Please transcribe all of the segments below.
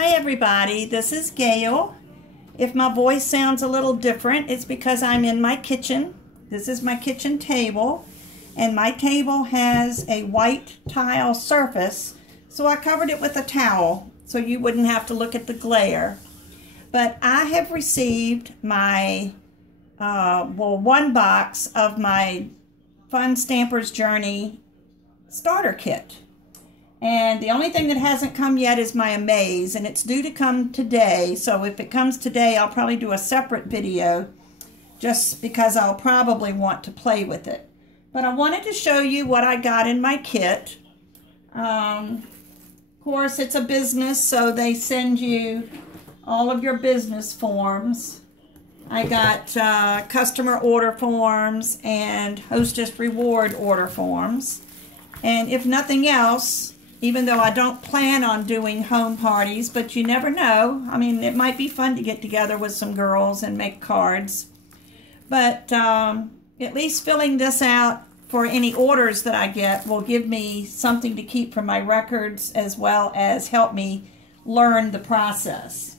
Hi everybody, this is Gail. If my voice sounds a little different, it's because I'm in my kitchen. This is my kitchen table, and my table has a white tile surface, so I covered it with a towel so you wouldn't have to look at the glare. But I have received my, one box of my Fun Stamper's Journey starter kit. And the only thing that hasn't come yet is my Amaze, and it's due to come today. So if it comes today, I'll probably do a separate video just because I'll probably want to play with it. But I wanted to show you what I got in my kit. Of course, it's a business, so they send you all of your business forms. I got customer order forms and hostess reward order forms. And if nothing else, even though I don't plan on doing home parties, but you never know. I mean, it might be fun to get together with some girls and make cards. But at least filling this out for any orders that I get will give me something to keep for my records, as well as help me learn the process.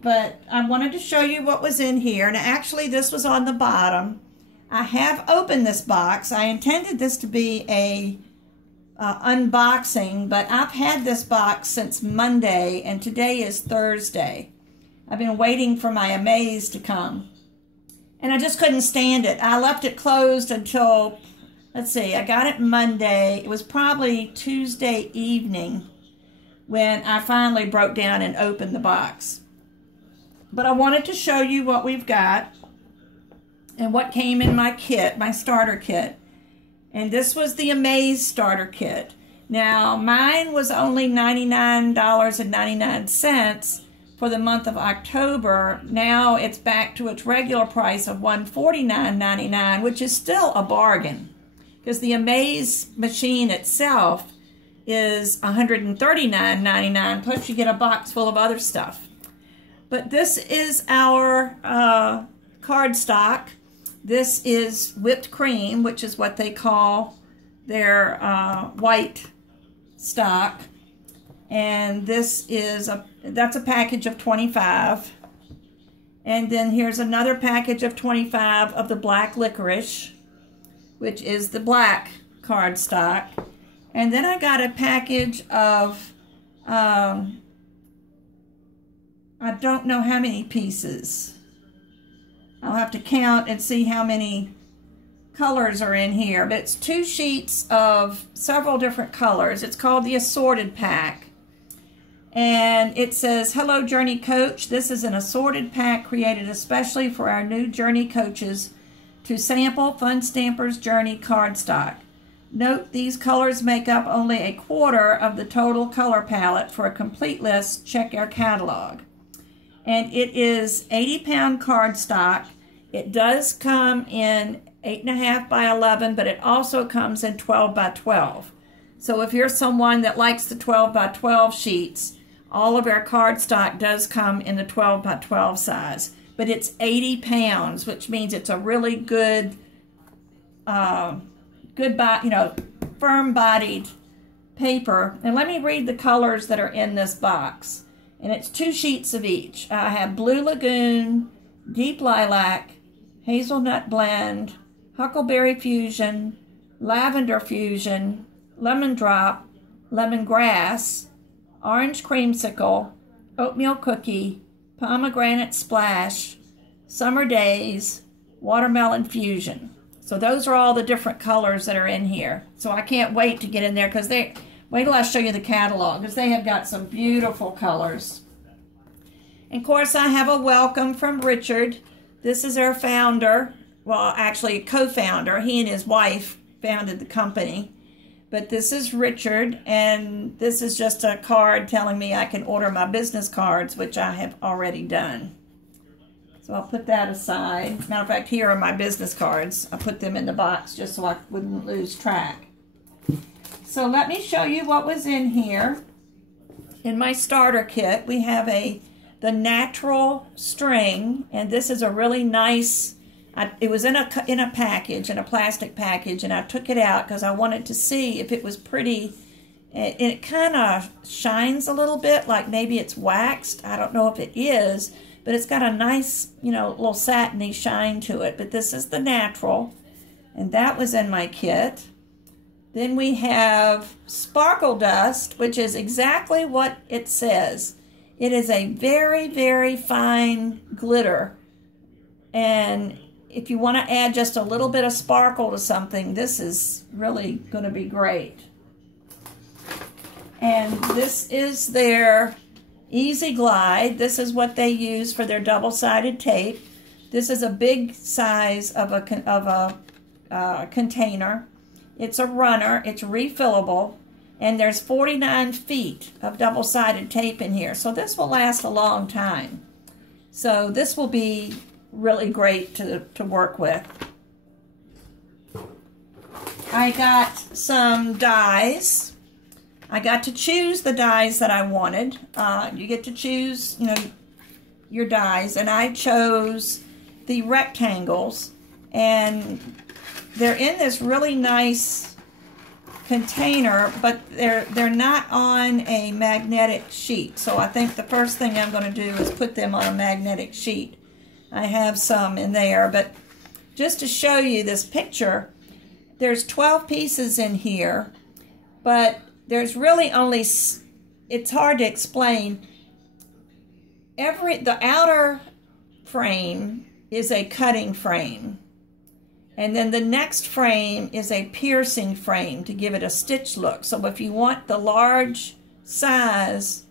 But I wanted to show you what was in here. And actually, this was on the bottom. I have opened this box. I intended this to be a unboxing, but I've had this box since Monday, and today is Thursday. I've been waiting for my Amaze to come, and I just couldn't stand it. I left it closed until, let's see, I got it Monday. It was probably Tuesday evening when I finally broke down and opened the box. But I wanted to show you what we've got and what came in my kit, my starter kit. And this was the Amaze starter kit. Now, mine was only $99.99 for the month of October. Now it's back to its regular price of $149.99, which is still a bargain, because the Amaze machine itself is $139.99, plus you get a box full of other stuff. But this is our cardstock. This is whipped cream, which is what they call their white stock. And this is that's a package of 25. And then here's another package of 25 of the black licorice, which is the black cardstock. And then I got a package of, I don't know how many pieces. I'll have to count and see how many colors are in here, but it's 2 sheets of several different colors. It's called the Assorted Pack. And it says, "Hello Journey Coach. This is an assorted pack created especially for our new Journey coaches to sample Fun Stamper's Journey cardstock. Note these colors make up only a quarter of the total color palette. For a complete list, check our catalog." And it is 80-pound cardstock. It does come in 8.5 by 11, but it also comes in 12 by 12. So if you're someone that likes the 12 by 12 sheets, all of our cardstock does come in the 12 by 12 size. But it's 80 pounds, which means it's a really good, firm-bodied paper. And let me read the colors that are in this box. And it's 2 sheets of each. I have Blue Lagoon, Deep Lilac, Hazelnut Blend, Huckleberry Fusion, Lavender Fusion, Lemon Drop, Lemongrass, Orange Creamsicle, Oatmeal Cookie, Pomegranate Splash, Summer Days, Watermelon Fusion. So those are all the different colors that are in here. So I can't wait to get in there, because wait till I show you the catalog, because they have got some beautiful colors. And of course, I have a welcome from Richard. This is our founder. Well, actually, a co-founder. He and his wife founded the company. But this is Richard, and this is just a card telling me I can order my business cards, which I have already done. So I'll put that aside. Matter of fact, here are my business cards. I put them in the box just so I wouldn't lose track. So let me show you what was in here. In my starter kit, we have the natural string, and this is a really nice, it was in a package, in a plastic package, and I took it out because I wanted to see if it was pretty it kind of shines a little bit, like maybe it's waxed. I don't know if it is, but it's got a nice, little satiny shine to it. But this is the natural, and that was in my kit. Then we have Sparkle Dust, which is exactly what it says. It is a very, very fine glitter. And if you want to add just a little bit of sparkle to something, this is really going to be great. And this is their Easy Glide. This is what they use for their double-sided tape. This is a big size of a container. It's a runner. It's refillable. And there's 49 feet of double-sided tape in here. So this will last a long time. So this will be really great to work with. I got some dies. I got to choose the dies that I wanted. You get to choose, your dies. And I chose the rectangles. And they're in this really nice container, but they're not on a magnetic sheet. So I think the first thing I'm going to do is put them on a magnetic sheet. I have some in there, but just to show you this picture, there's 12 pieces in here, but there's really only, it's hard to explain. The outer frame is a cutting frame. And then the next frame is a piercing frame to give it a stitch look. So if you want the large size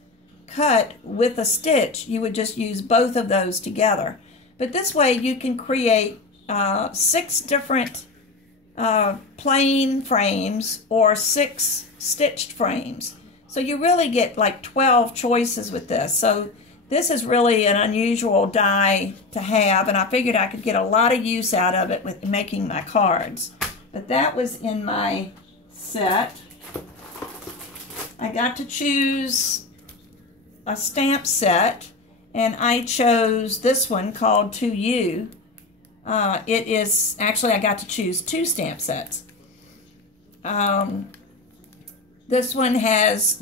cut with a stitch, you would just use both of those together. But this way you can create 6 different plain frames or 6 stitched frames. So you really get like 12 choices with this. So this is really an unusual die to have, and I figured I could get a lot of use out of it with making my cards. But that was in my set. I got to choose a stamp set, and I chose this one called To You. It is, actually I got to choose 2 stamp sets. This one has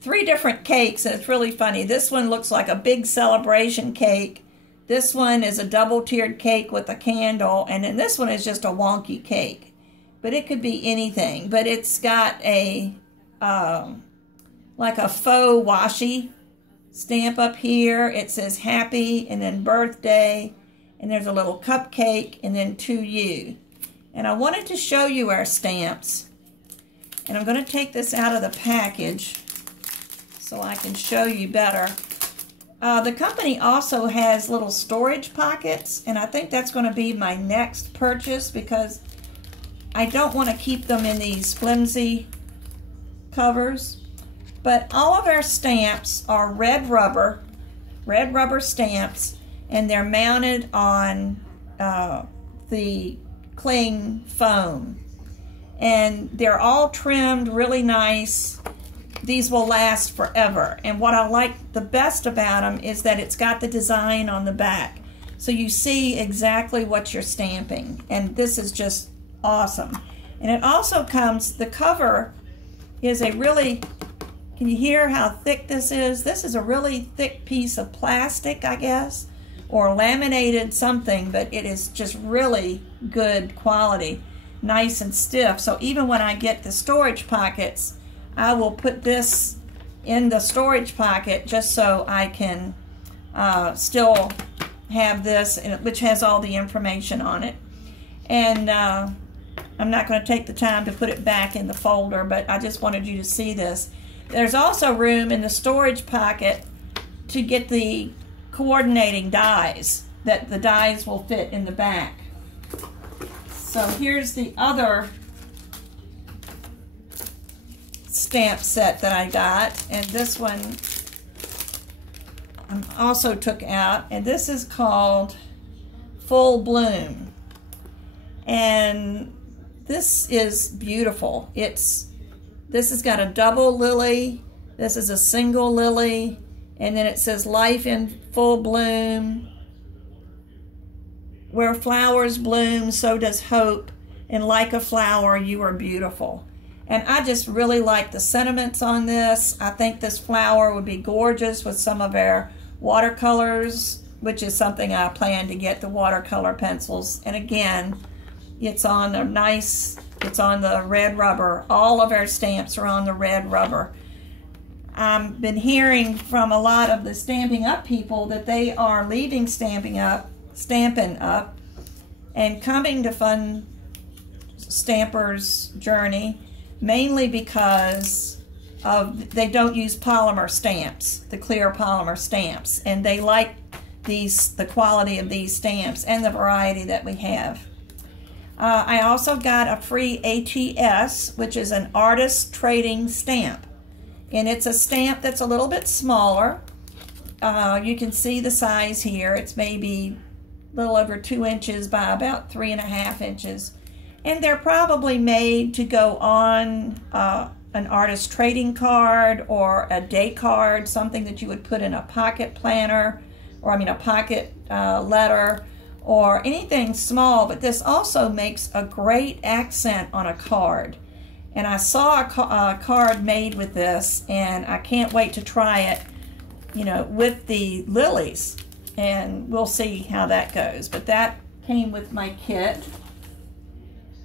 3 different cakes, and it's really funny. This one looks like a big celebration cake. This one is a double-tiered cake with a candle, and then this one is just a wonky cake. But it could be anything. But it's got a, like a faux washi stamp up here. It says happy, and then birthday, and there's a little cupcake, and then To You. And I wanted to show you our stamps. And I'm going to take this out of the package so I can show you better. The company also has little storage pockets, and I think that's going to be my next purchase because I don't want to keep them in these flimsy covers. But all of our stamps are red rubber stamps, and they're mounted on the cling foam. And they're all trimmed really nice. These will last forever. And what I like the best about them is that it's got the design on the back. So you see exactly what you're stamping. And this is just awesome. And it also comes, the cover is a really, can you hear how thick this is? This is a really thick piece of plastic, I guess, or laminated something, but it is just really good quality. Nice and stiff. So even when I get the storage pockets, I will put this in the storage pocket just so I can still have this, which has all the information on it. And I'm not going to take the time to put it back in the folder, but I just wanted you to see this. There's also room in the storage pocket to get the coordinating dies, that the dies will fit in the back. So here's the other stamp set that I got, and this one I also took out, and this is called Full Bloom. And this is beautiful. This has got a double lily, this is a single lily, and then it says life in full bloom. Where flowers bloom, so does hope, and like a flower, you are beautiful. And I just really like the sentiments on this. I think this flower would be gorgeous with some of our watercolors, which is something I plan to get, the watercolor pencils. And again, it's on a nice, it's on the red rubber. All of our stamps are on the red rubber. I've been hearing from a lot of the Stampin' Up people that they are leaving Stampin' Up, and coming to Fun Stampers Journey, mainly because of they don't use polymer stamps, the clear polymer stamps, and they like the quality of these stamps and the variety that we have. I also got a free ATS, which is an artist trading stamp, and it's a stamp that's a little bit smaller. You can see the size here. It's maybe a little over 2 inches by about 3.5 inches. And they're probably made to go on an artist trading card or a day card, something that you would put in a pocket planner, or a pocket letter, or anything small. But this also makes a great accent on a card. And I saw a card made with this, and I can't wait to try it, with the lilies. And we'll see how that goes. But that came with my kit.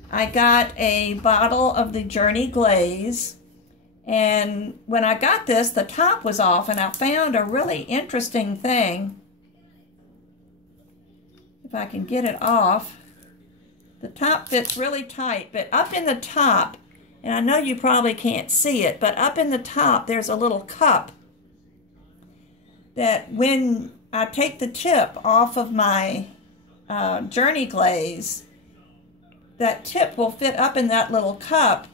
I got a bottle of the Journey Glaze, and when I got this, the top was off, and I found a really interesting thing. If I can get it off. The top fits really tight, but up in the top, and I know you probably can't see it, but up in the top there's a little cup that when I take the tip off of my Journey Glaze, that tip will fit up in that little cup,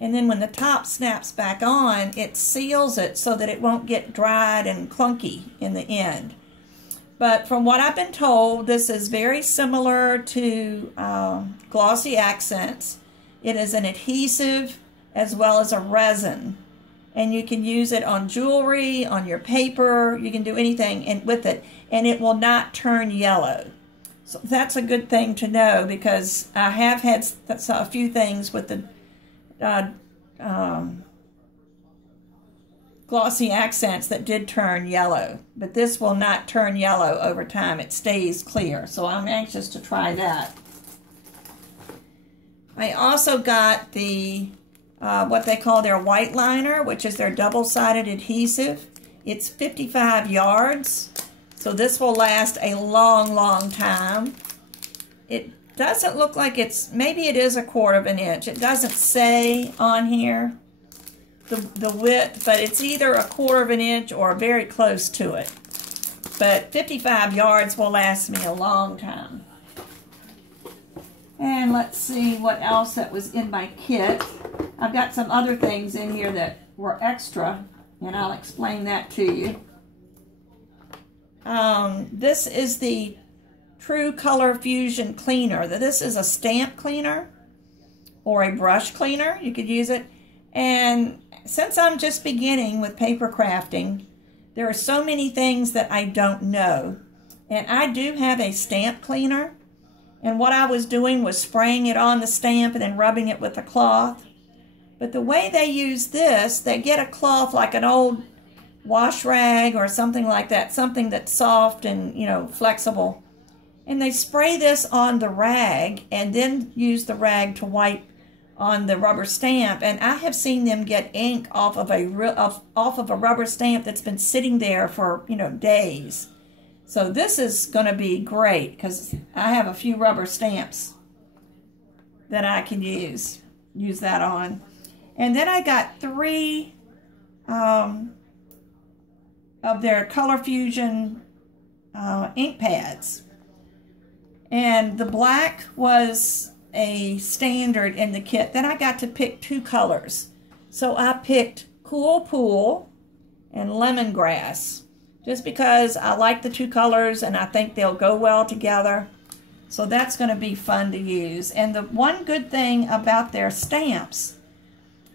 and then when the top snaps back on, it seals it so that it won't get dried and clunky in the end. But from what I've been told, this is very similar to Glossy Accents. It is an adhesive as well as a resin, and you can use it on jewelry, on your paper. You can do anything with it, and it will not turn yellow. So that's a good thing to know, because I have had a few things with the Glossy Accents that did turn yellow, but this will not turn yellow over time. It stays clear, so I'm anxious to try that. I also got the what they call their white liner, which is their double-sided adhesive. It's 55 yards. So this will last a long, long time. It doesn't look like maybe it is 1/4 of an inch. It doesn't say on here the width, but it's either 1/4 of an inch or very close to it. But 55 yards will last me a long time. And let's see what else that was in my kit. I've got some other things in here that were extra, and I'll explain that to you. This is the True Color Fusion Cleaner. This is a stamp cleaner or a brush cleaner. You could use it. And since I'm just beginning with paper crafting, there are so many things that I don't know. And I do have a stamp cleaner. And what I was doing was spraying it on the stamp and then rubbing it with a cloth. But the way they use this, they get a cloth like an old wash rag or something like that, something that's soft and, flexible. And they spray this on the rag and then use the rag to wipe on the rubber stamp. And I have seen them get ink off of a rubber stamp that's been sitting there for, days. So this is going to be great, because I have a few rubber stamps that I can use that on. And then I got 3 of their Color Fusion ink pads. And the black was a standard in the kit. Then I got to pick 2 colors. So I picked Cool Pool and Lemongrass, just because I like the 2 colors and I think they'll go well together. So that's going to be fun to use. And the one good thing about their stamps,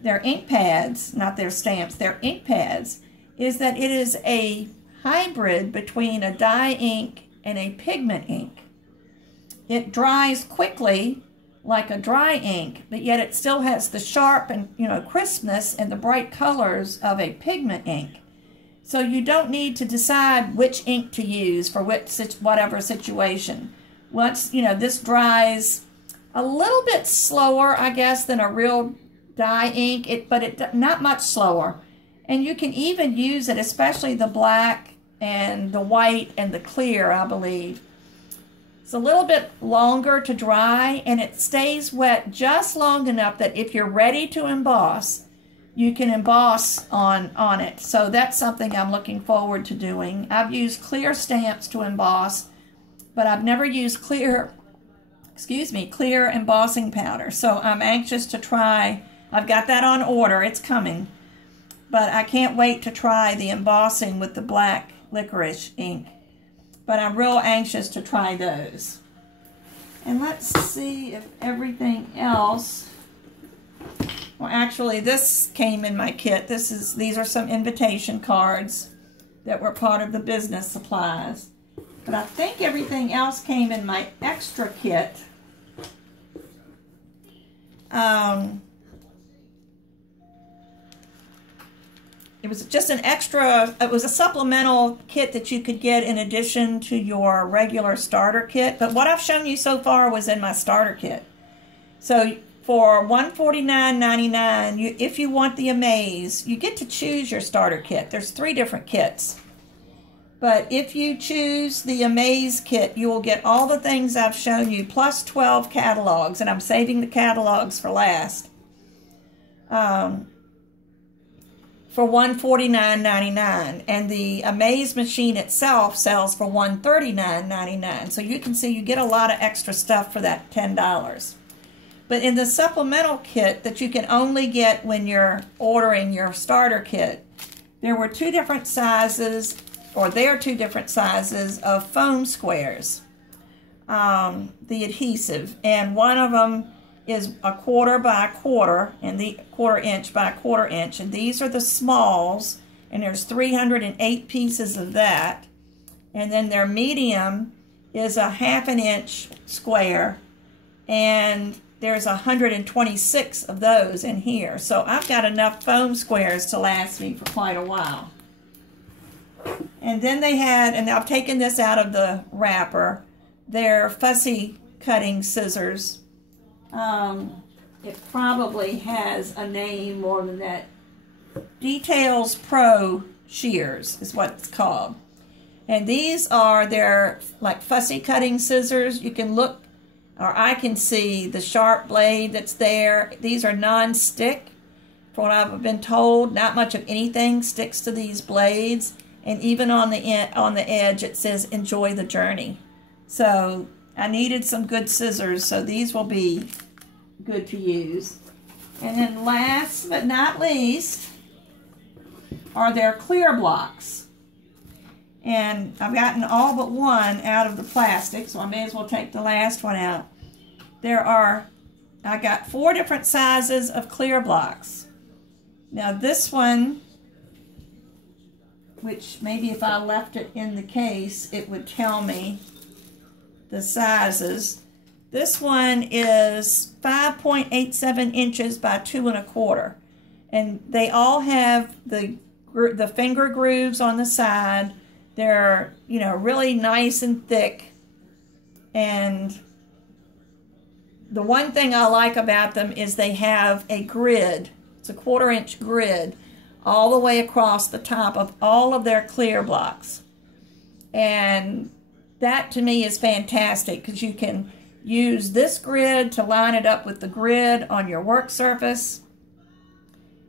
their ink pads, not their stamps, their ink pads, is that it is a hybrid between a dye ink and a pigment ink. It dries quickly like a dry ink, but yet it still has the sharp and, you know, crispness and the bright colors of a pigment ink. So you don't need to decide which ink to use for whatever situation. Once, you know, this dries a little bit slower, I guess, than a real dye ink, but not much slower. And you can even use it, especially the black and the white and the clear, I believe. It's a little bit longer to dry, and it stays wet just long enough that if you're ready to emboss, you can emboss on it. So that's something I'm looking forward to doing. I've used clear stamps to emboss, but I've never used clear embossing powder. So I'm anxious to try. I've got that on order. It's coming. But I can't wait to try the embossing with the black licorice ink. But I'm real anxious to try those. And let's see if everything else... Well, actually, this came in my kit. These are some invitation cards that were part of the business supplies. But I think everything else came in my extra kit. It was just an extra, it was a supplemental kit that you could get in addition to your regular starter kit. But what I've shown you so far was in my starter kit. So for $149.99, if you want the Amaze, you get to choose your starter kit. There's 3 different kits. But if you choose the Amaze kit, you will get all the things I've shown you, plus 12 catalogs, and I'm saving the catalogs for last. For $149.99, and the Amaze machine itself sells for $139.99. So you can see you get a lot of extra stuff for that $10. But in the supplemental kit that you can only get when you're ordering your starter kit, there were 2 different sizes, or there are 2 different sizes of foam squares, the adhesive, and one of them is 1/4 by 1/4, and the 1/4 inch by 1/4 inch, and these are the smalls, and there's 308 pieces of that. And then their medium is a 1/2 inch square, and there's 126 of those in here. So I've got enough foam squares to last me for quite a while. And then they had, and I've taken this out of the wrapper, their fussy cutting scissors. It probably has a name more than that. Details Pro Shears is what it's called. And these are their like fussy cutting scissors. You can look, or I can see the sharp blade that's there. These are non-stick. From what I've been told, not much of anything sticks to these blades. And even on the edge, it says, enjoy the journey. So I needed some good scissors, so these will be good to use. And then last but not least are their clear blocks. And I've gotten all but one out of the plastic, so I may as well take the last one out. I got 4 different sizes of clear blocks. Now this one, which maybe if I left it in the case, it would tell me the sizes. This one is 5.87 inches by 2 1/4. And they all have the finger grooves on the side. They're, you know, really nice and thick. And the one thing I like about them is they have a grid. It's a 1/4 inch grid all the way across the top of all of their clear blocks. And that to me is fantastic because you can use this grid to line it up with the grid on your work surface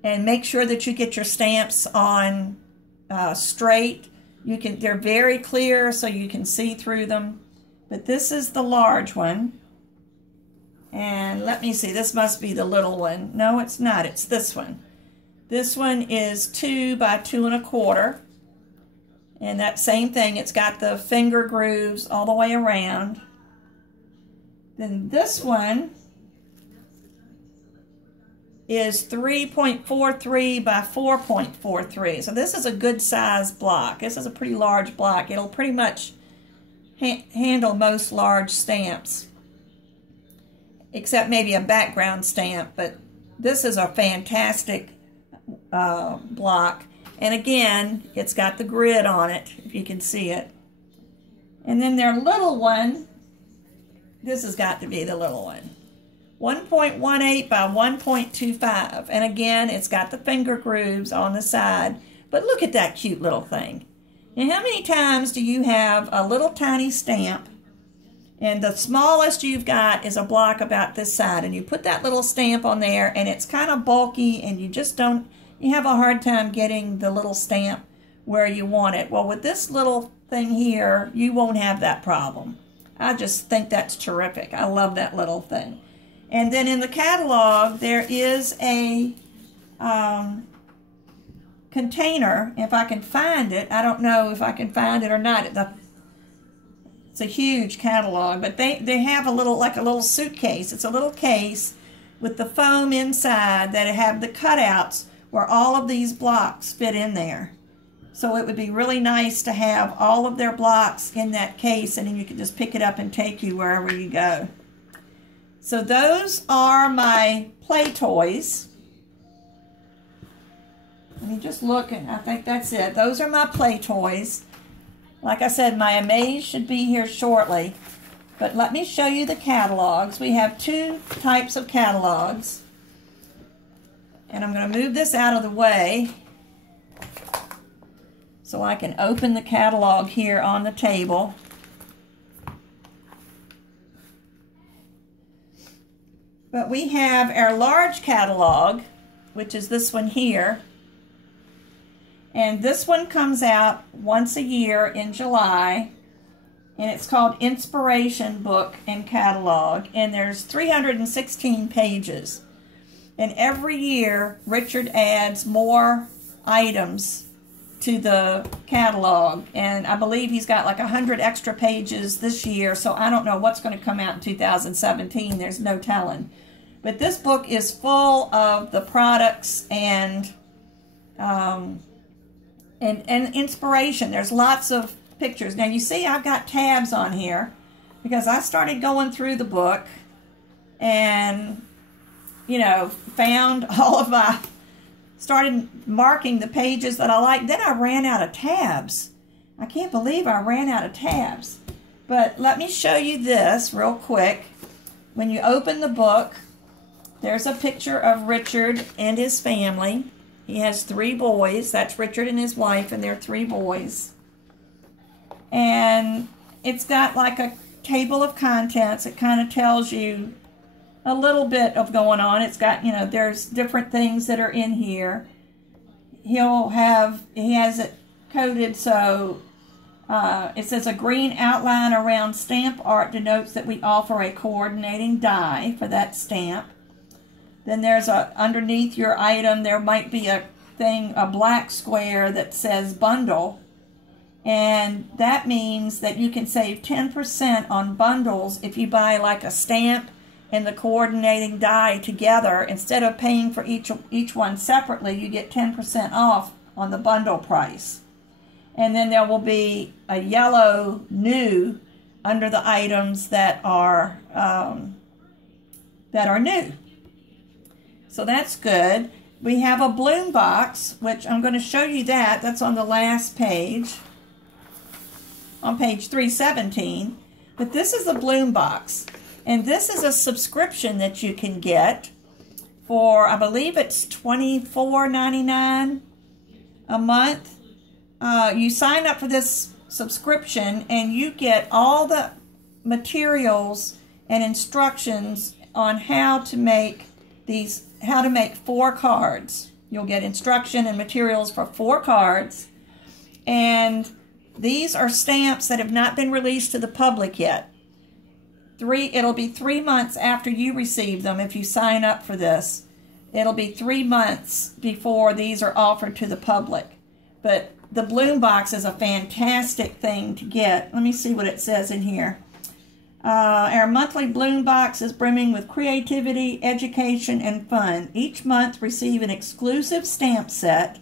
and make sure that you get your stamps on straight. They're very clear so you can see through them. But this is the large one. And let me see, this must be the little one. No, it's not, it's this one. This one is 2 by 2 1/4. And that same thing, it's got the finger grooves all the way around. Then this one is 3.43 by 4.43. So this is a good size block. This is a pretty large block. It'll pretty much handle most large stamps. except maybe a background stamp, but this is a fantastic block. And again, it's got the grid on it, if you can see it. And then their little one, this has got to be the little one, 1.18 by 1.25. And again, it's got the finger grooves on the side. But look at that cute little thing. And how many times do you have a little tiny stamp, and the smallest you've got is a block about this side, and you put that little stamp on there, and it's kind of bulky, and you just don't, you have a hard time getting the little stamp where you want it. Well, with this little thing here, you won't have that problem. I just think that's terrific. I love that little thing. And then in the catalog, there is a container, if I can find it. I don't know if I can find it or not. It's a huge catalog, but they have a little, like a little suitcase. It's a little case with the foam inside that have the cutouts where all of these blocks fit in there. So it would be really nice to have all of their blocks in that case, and then you can just pick it up and take you wherever you go. So those are my play toys. Let me just look, and I think that's it. Those are my play toys. Like I said, my Amaze should be here shortly. But let me show you the catalogs. We have two types of catalogs. And I'm going to move this out of the way so I can open the catalog here on the table. But we have our large catalog, which is this one here. And this one comes out once a year in July. And it's called Inspiration Book and Catalog. And there's 316 pages. And every year, Richard adds more items to the catalog. And I believe he's got like 100 extra pages this year. So I don't know what's going to come out in 2017. There's no telling. But this book is full of the products and inspiration. There's lots of pictures. Now you see I've got tabs on here because I started going through the book and, you know, found all of my, started marking the pages that I like. Then I ran out of tabs. I can't believe I ran out of tabs. But let me show you this real quick. When you open the book, there's a picture of Richard and his family. He has 3 boys. That's Richard and his wife and their 3 boys. And it's got like a table of contents. It kind of tells you a little bit of going on. It's got, you know, there's different things that are in he has it coded so it says a green outline around stamp art denotes that we offer a coordinating die for that stamp. Then there's underneath your item, there might be a black square that says bundle. And that means that you can save 10% on bundles if you buy like a stamp and the coordinating die together. Instead of paying for each one separately, you get 10% off on the bundle price. And then there will be a yellow new under the items that are new. So that's good. We have a bloom box, which I'm going to show you that. That's on the last page, on page 317. But this is the bloom box. And this is a subscription that you can get for, I believe it's $24.99 a month. You sign up for this subscription and you get all the materials and instructions on how to make 4 cards. You'll get instruction and materials for 4 cards. And these are stamps that have not been released to the public yet. It'll be 3 months after you receive them if you sign up for this. It'll be 3 months before these are offered to the public. But the bloom box is a fantastic thing to get. Let me see what it says in here. Our monthly bloom box is brimming with creativity, education, and fun. Each month receive an exclusive stamp set,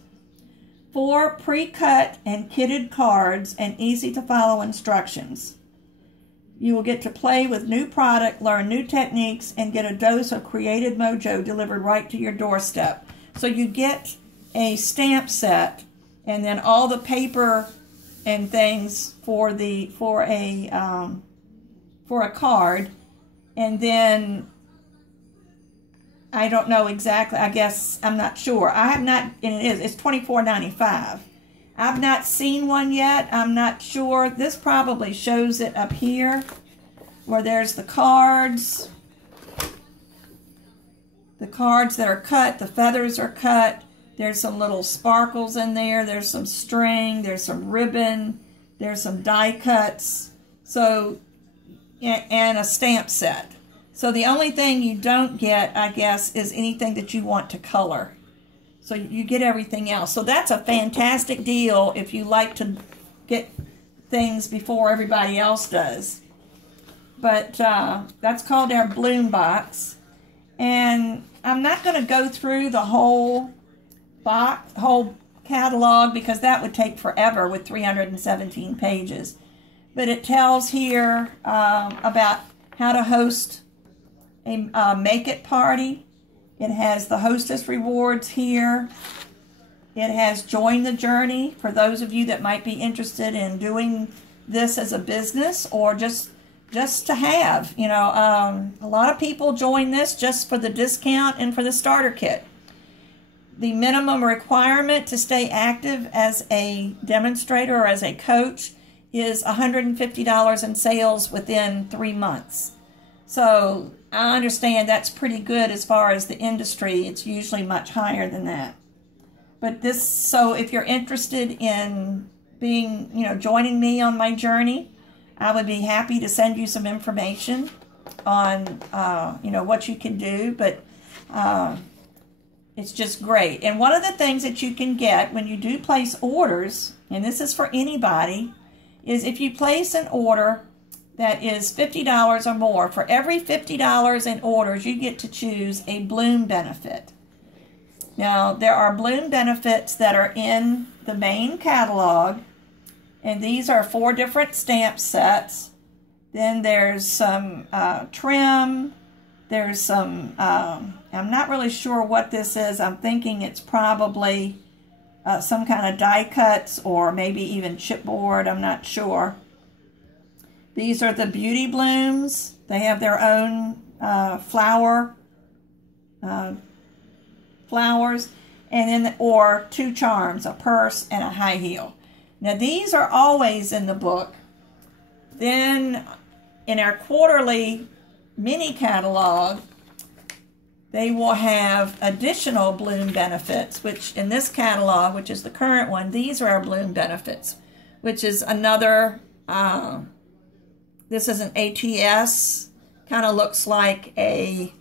4 pre-cut and kitted cards, and easy-to-follow instructions. You will get to play with new product, learn new techniques, and get a dose of creative mojo delivered right to your doorstep. So you get a stamp set, and then all the paper and things for a card, and then I don't know exactly. I guess I'm not sure. I have not, and it's $24.95. I've not seen one yet. I'm not sure. This probably shows it up here where there's the cards. The cards that are cut, the feathers are cut. There's some little sparkles in there. There's some string. There's some ribbon. There's some die cuts. So, and a stamp set. So the only thing you don't get, I guess, is anything that you want to color. So you get everything else. So that's a fantastic deal if you like to get things before everybody else does. But that's called our Bloom Box. And I'm not going to go through the whole catalog because that would take forever with 317 pages. But it tells here about how to host a make-it party. It has the hostess rewards here. It has join the journey for those of you that might be interested in doing this as a business or just to have. You know, a lot of people join this just for the discount and for the starter kit. The minimum requirement to stay active as a demonstrator or as a coach is $150 in sales within 3 months. So I understand that's pretty good as far as the industry. It's usually much higher than that. But this, so if you're interested in being, joining me on my journey, I would be happy to send you some information on, what you can do. But it's just great. And one of the things that you can get when you do place orders, and this is for anybody, is if you place an order that is $50 or more, for every $50 in orders, you get to choose a Bloom benefit. Now, there are Bloom benefits that are in the main catalog, and these are 4 different stamp sets. Then there's some trim. There's some, I'm not really sure what this is. I'm thinking it's probably some kind of die cuts or maybe even chipboard. I'm not sure. These are the beauty blooms. They have their own flowers, and then or 2 charms, a purse and a high heel. Now these are always in the book. Then in our quarterly mini catalog, they will have additional Bloom benefits, which in this catalog, which is the current one, these are our Bloom benefits, which is another. This is an ATS, kind of looks like a,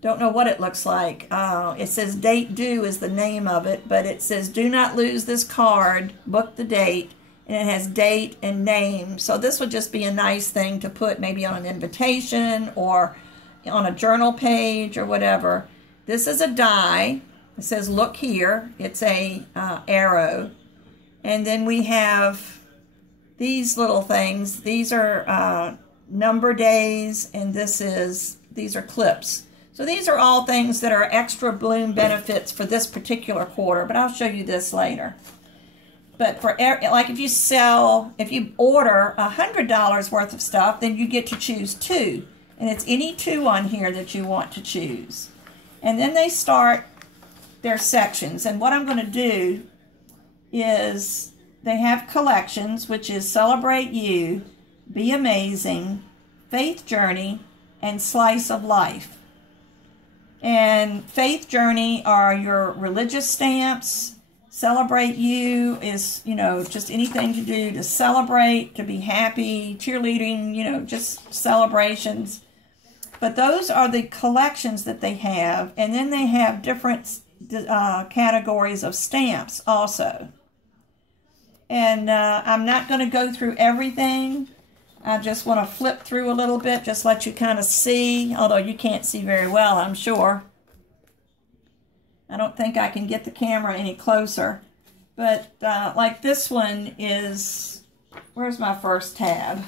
don't know what it looks like. It says date due is the name of it, but it says do not lose this card, book the date, and it has date and name. So this would just be a nice thing to put maybe on an invitation or on a journal page or whatever. This is a die. It says look here. It's a arrow. And then we have these little things. These are number days, and these are clips. So these are all things that are extra Bloom benefits for this particular quarter, but I'll show you this later. But for, like if you order $100 worth of stuff, then you get to choose 2. And it's any 2 on here that you want to choose. And then they start their sections. And what I'm going to do is they have collections, which is Celebrate You, Be Amazing, Faith Journey, and Slice of Life. And Faith Journey are your religious stamps. Celebrate You is, just anything to do to celebrate, to be happy, cheerleading, just celebrations. But those are the collections that they have. And then they have different categories of stamps also. And I'm not going to go through everything. I just want to flip through a little bit, just let you kind of see, although you can't see very well, I'm sure. I don't think I can get the camera any closer. But like this one is, where's my first tab?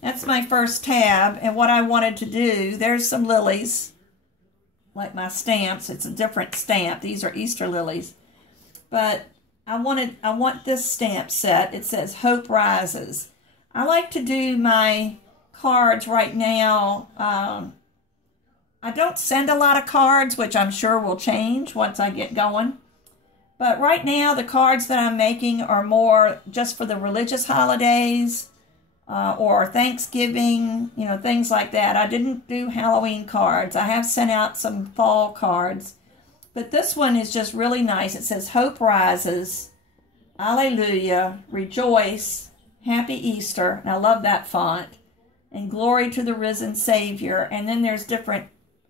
That's my first tab, and what I wanted to do, there's some lilies, like my stamps. It's a different stamp. These are Easter lilies. But I want this stamp set. It says Hope Rises. I like to do my cards right now. I don't send a lot of cards, which I'm sure will change once I get going. But right now, the cards that I'm making are more just for the religious holidays, or Thanksgiving, you know, things like that. I didn't do Halloween cards. I have sent out some fall cards. But this one is just really nice. It says, Hope Rises, Alleluia, Rejoice, Happy Easter. And I love that font. And Glory to the Risen Savior. And then there's different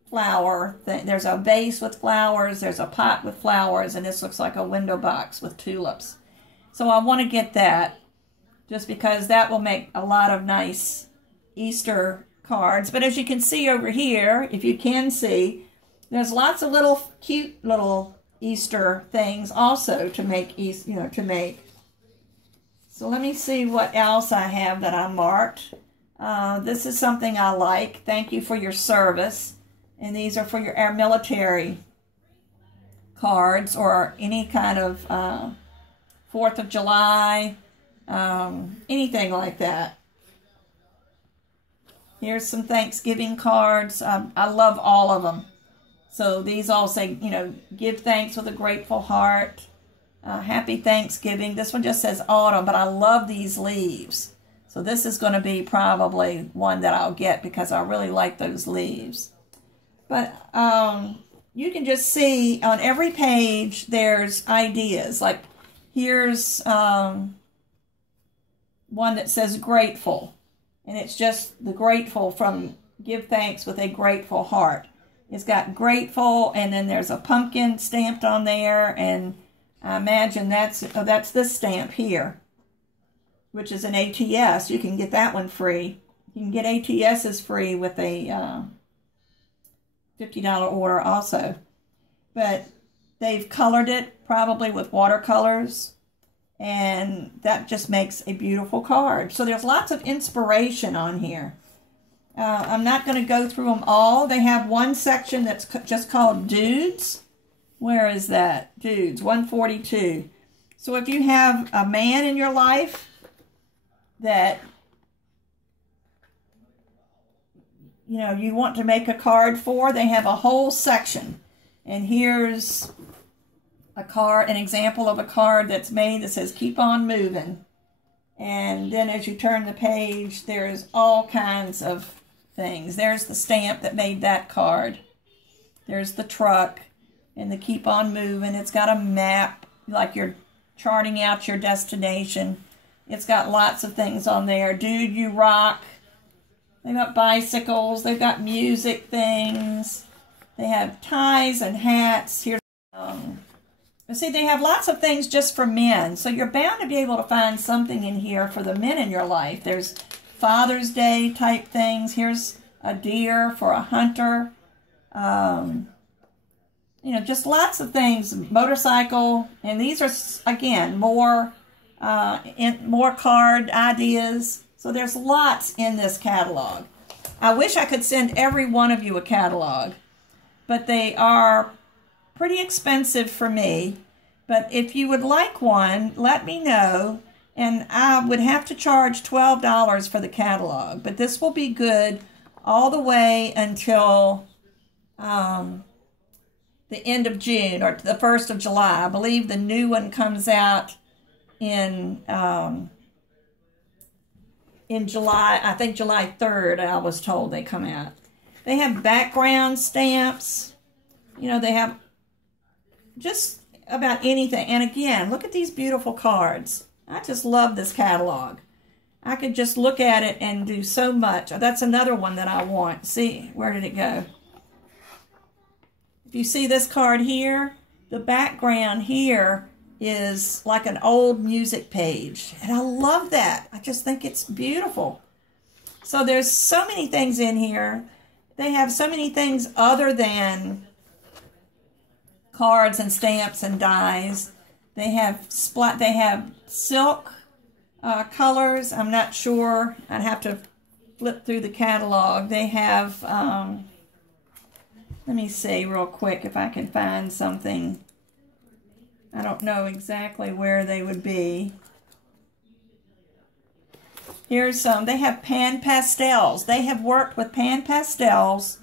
flower. There's a vase with flowers. There's a pot with flowers. And this looks like a window box with tulips. So I want to get that, just because that will make a lot of nice Easter cards. But as you can see over here, if you can see, there's lots of little cute little Easter things also to make, So let me see what else I have that I marked. This is something I like. Thank you for your service. And these are for our military cards, or any kind of 4th of July, anything like that. Here's some Thanksgiving cards. I love all of them. So these all say, give thanks with a grateful heart. Happy Thanksgiving. This one just says autumn, but I love these leaves. So this is going to be probably one that I'll get because I really like those leaves. But you can just see on every page there's ideas. Like here's one that says grateful. And it's just the grateful from give thanks with a grateful heart. It's got grateful, and then there's a pumpkin stamped on there, and I imagine that's this stamp here, which is an ATS. You can get that one free. You can get ATSs free with a $50 order also. But they've colored it probably with watercolors, and that just makes a beautiful card. So there's lots of inspiration on here. I'm not going to go through them all. They have one section that's just called Dudes. Where is that? Dudes, 142. So if you have a man in your life that, you want to make a card for, they have a whole section. And here's a card, an example of a card that's made that says, keep on moving. And then as you turn the page, there's all kinds of things. There's the stamp that made that card. There's the truck and the keep on moving. It's got a map, like you're charting out your destination. It's got lots of things on there. Dude, you rock. They've got bicycles. They've got music things. They have ties and hats. Here's see, they have lots of things just for men. So you're bound to be able to find something in here for the men in your life. There's Father's Day type things. Here's a deer for a hunter. Just lots of things. Motorcycle. And these are, again, more card ideas. So there's lots in this catalog. I wish I could send every one of you a catalog, but they are pretty expensive for me. But if you would like one, let me know. And I would have to charge $12 for the catalog. But this will be good all the way until the end of June or the 1st of July. I believe the new one comes out in July. I think July 3rd, I was told they come out. They have background stamps. They have just about anything. And again, look at these beautiful cards. I just love this catalog. I could just look at it and do so much. That's another one that I want. See, where did it go? If you see this card here, the background here is like an old music page. And I love that. I just think it's beautiful. So there's so many things in here. They have so many things other than cards and stamps and dies. They have silk colors. I'm not sure. I'd have to flip through the catalog. They have, let me see real quick if I can find something. I don't know exactly where they would be. Here's some. They have Pan Pastels. They have worked with Pan Pastels,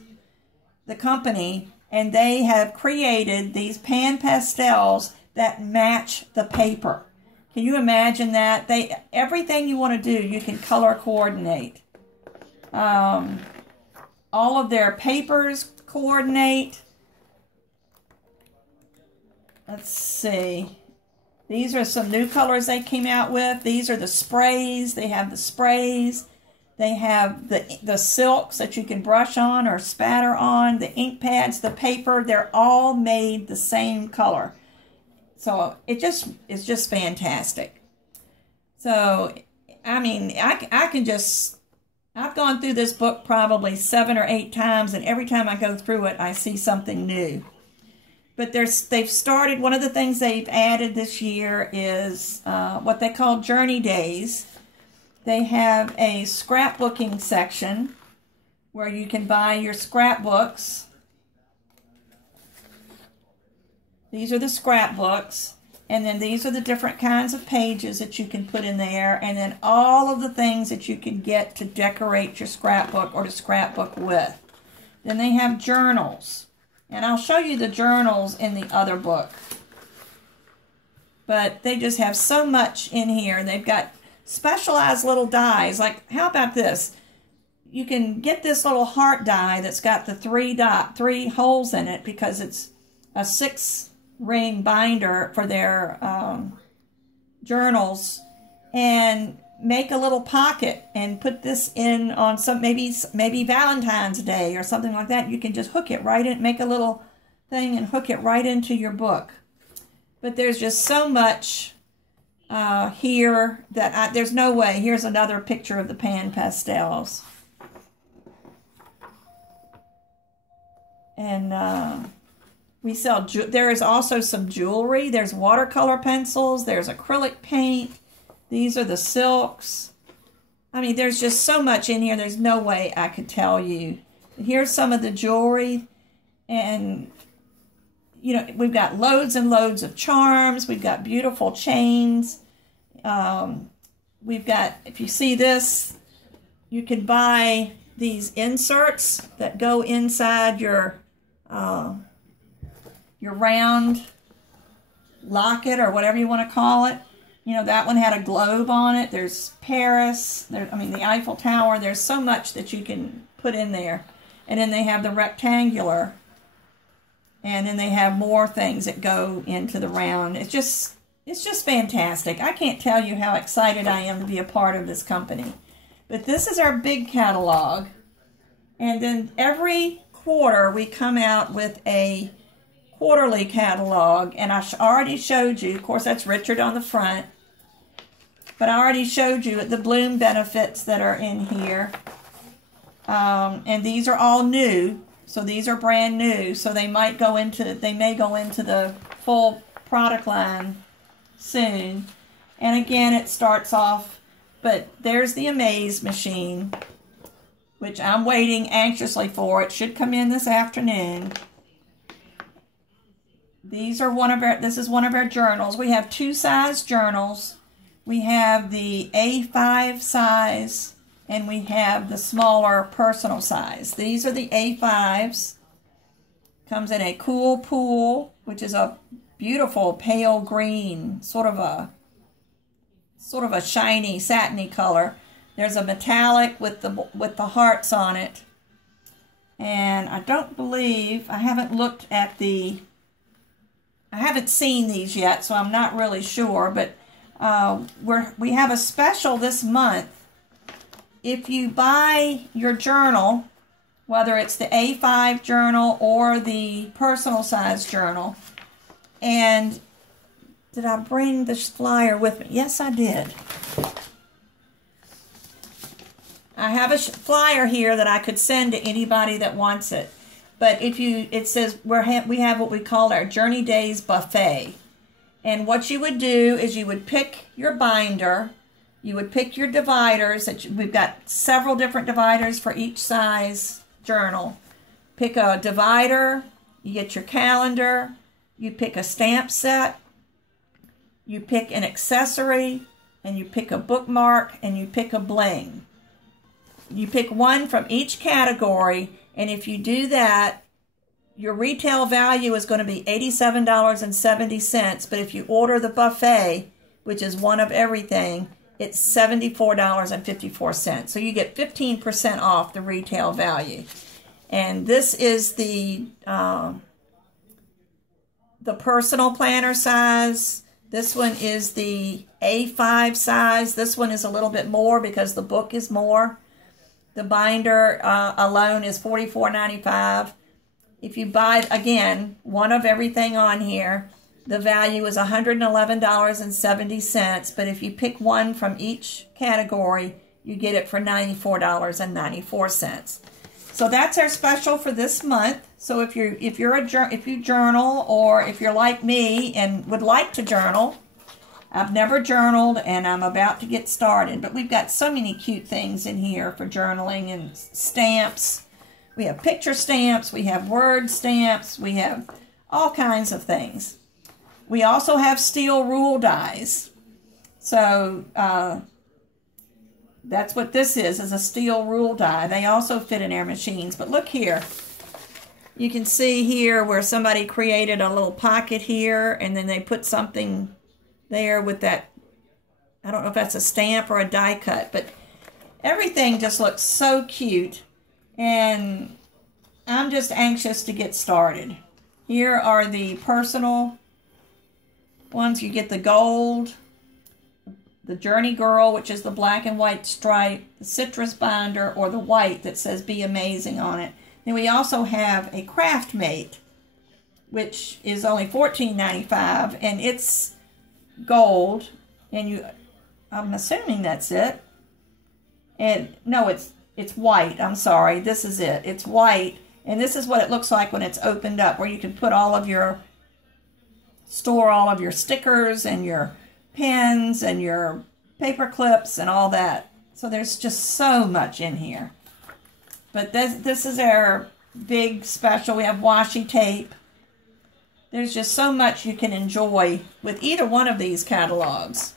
the company, and they have created these Pan Pastels that match the paper. Can you imagine that? Everything you want to do, you can color coordinate. All of their papers coordinate. Let's see. These are some new colors they came out with. These are the sprays. They have the sprays. They have the silks that you can brush on or spatter on. The ink pads, the paper, they're all made the same color. So it's just fantastic. So, I mean, I've gone through this book probably 7 or 8 times, and every time I go through it, I see something new. But they've started, one of the things they've added this year is what they call Journey Days. They have a scrapbooking section where you can buy your scrapbooks. These are the scrapbooks. And then these are the different kinds of pages that you can put in there. And then all of the things that you can get to decorate your scrapbook or to scrapbook with. Then they have journals. And I'll show you the journals in the other book. But they just have so much in here. They've got specialized little dies. Like, how about this? You can get this little heart die that's got the 3 holes in it because it's a 6-ring binder for their journals. And make a little pocket and put this in on some, maybe Valentine's Day or something like that. You can just hook it right in, make a little thing and hook it right into your book. But there's just so much here that there's no way. Here's another picture of the Pan Pastels. And we sell, there is also some jewelry. There's watercolor pencils. There's acrylic paint. These are the silks. I mean, there's just so much in here. There's no way I could tell you. Here's some of the jewelry. And, you know, we've got loads and loads of charms. We've got beautiful chains. We've got, if you see this, you can buy these inserts that go inside your round locket or whatever you want to call it. You know, that one had a globe on it. There's Paris. I mean, the Eiffel Tower. There's so much that you can put in there. And then they have the rectangular. And then they have more things that go into the round. It's just fantastic. I can't tell you how excited I am to be a part of this company. But this is our big catalog. And then every quarter we come out with a quarterly catalog. And I already showed you, of course, that's Richard on the front. But I already showed you the bloom benefits that are in here. And these are all new. So these are brand new. So they may go into the full product line soon. And again, it starts off, but there's the Amaze machine, which I'm waiting anxiously for. It should come in this afternoon. This is one of our journals. We have 2 size journals. We have the A5 size and we have the smaller personal size. These are the A5s. Comes in a cool pool, which is a beautiful pale green, sort of a shiny, satiny color. There's a metallic with the hearts on it. And I don't believe, I haven't seen these yet, so I'm not really sure, but we have a special this month. If you buy your journal, whether it's the A5 journal or the personal size journal, and did I bring this flyer with me? Yes, I did. I have a flyer here that I could send to anybody that wants it. But it says we have what we call our Journey Days buffet. And what you would do is you would pick your binder. You would pick your dividers. We've got several different dividers for each size journal. Pick a divider, you get your calendar, you pick a stamp set, you pick an accessory, and you pick a bookmark, and you pick a bling. You pick one from each category, and if you do that, your retail value is going to be $87.70, but if you order the buffet, which is one of everything, it's $74.54. So you get 15% off the retail value. And this is the personal planner size. This one is the A5 size. This one is a little bit more because the book is more. The binder alone is $44.95. If you buy, again, one of everything on here, the value is $111.70. But if you pick one from each category, you get it for $94.94. So that's our special for this month. So if you journal, or if you're like me and would like to journal, I've never journaled and I'm about to get started. But we've got so many cute things in here for journaling, and stamps. We have picture stamps, we have word stamps, we have all kinds of things. We also have steel rule dies. So that's what this is a steel rule die. They also fit in our machines. But look here. You can see here where somebody created a little pocket here, and then they put something there with that. I don't know if that's a stamp or a die cut, but everything just looks so cute. And I'm just anxious to get started. Here are the personal ones. You get the gold, the Journey Girl, which is the black and white stripe, the citrus binder, or the white that says Be Amazing on it. Then we also have a Craft Mate, which is only $14.95, and it's gold, and I'm assuming that's it. And no, it's white. I'm sorry. This is it. It's white. And this is what it looks like when it's opened up, where you can put store all of your stickers and your pens and your paper clips and all that. So there's just so much in here. But this is our big special. We have washi tape. There's just so much you can enjoy with either one of these catalogs.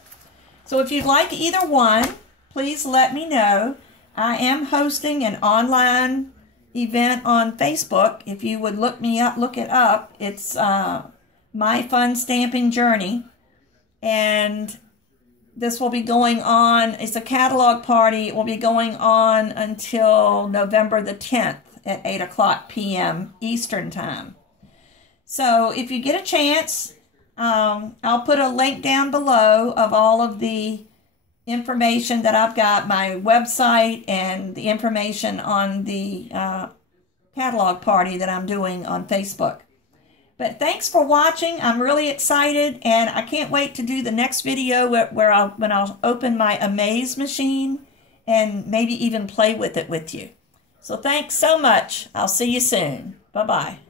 So if you'd like either one, please let me know. I am hosting an online event on Facebook. If you would look it up. It's My Fun Stamping Journey. And this will be going on. It's a catalog party. It will be going on until November the 10th at 8:00 p.m. Eastern Time. So if you get a chance, I'll put a link down below of all of the information that I've got, my website, and the information on the catalog party that I'm doing on Facebook. But thanks for watching. I'm really excited, and I can't wait to do the next video when I'll open my Amaze machine and maybe even play with it with you. So thanks so much. I'll see you soon. Bye-bye.